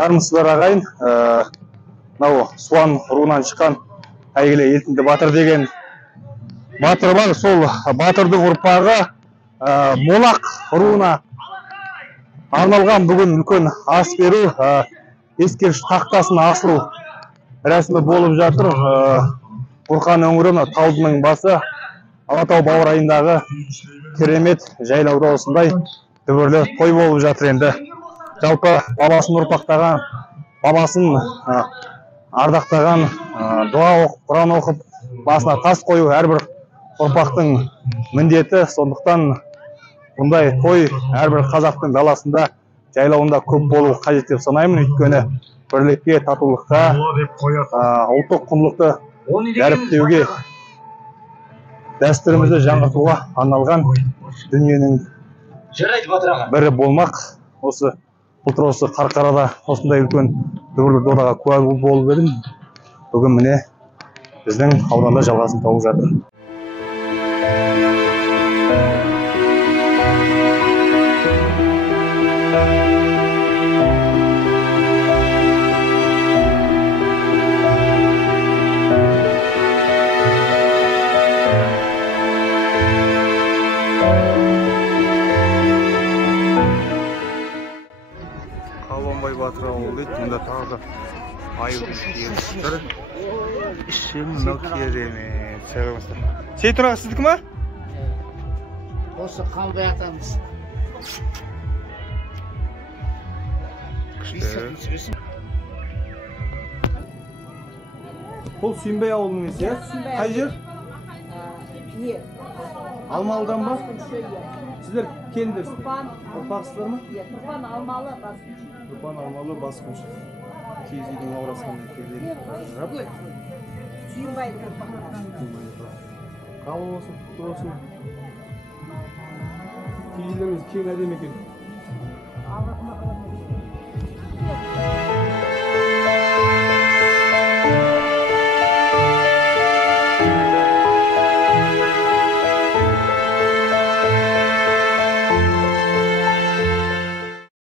армысыздар ағайын. Мынау Суан руынан шыққан әйгілі Елтінді батыр деген батыр бар. Сол батырдың ұрпағы Молақ руына арналған бүгін үлкен ас беру, ескерткіш тақтасын асыру рәсімі болып жатыр. Қорқан өңірі Талдының басы Алатау баурайындағы керемет жайлауда осындай дүбірлі той болып жатыр енді. Жалпы бабасын ұрпақтаған, бабасын ардақтаған, дұға оқып, Құран оқып, басына тас қою әрбір ұрпақтың міндеті. Сондықтан бұндай той әрбір қазақтың даласында, жайлауында көп болу қажет деп санаймын. Өйткені бірлікке, татулыққа, ұлттық құндылықты дәріптеуге, дәстүрімізді жаңғыртуға арналған дүниенің бірі болмақ. Осы былтыр осы Қарқарада осындай үлкен дүбірлі додаға куә болып едім. Бүгін міне біздің ауданда жалғасын тауып жатыр. Қалонбай батыр ауылы дейді. Мұнда тағы айылдың киелістір. Ішім мынау керемет. Сейт ұрақ сіздікі ма? Осы Қалбай атамыз. Бұл Сүйінбай ауылының несі? Қай жер? Алмалыдан ба? Сіздер келдіңдер. Ұрпақсыздар ма? Тұрпан Алмалы басқыншы. Тұрпан Алмалы басқыншы. Киіз үйдің аурасында келдер. Сүйінбай тұрпан. Қабыл болсын, құтты болсын. Киіз үйлеріңіз кең әдемі екен.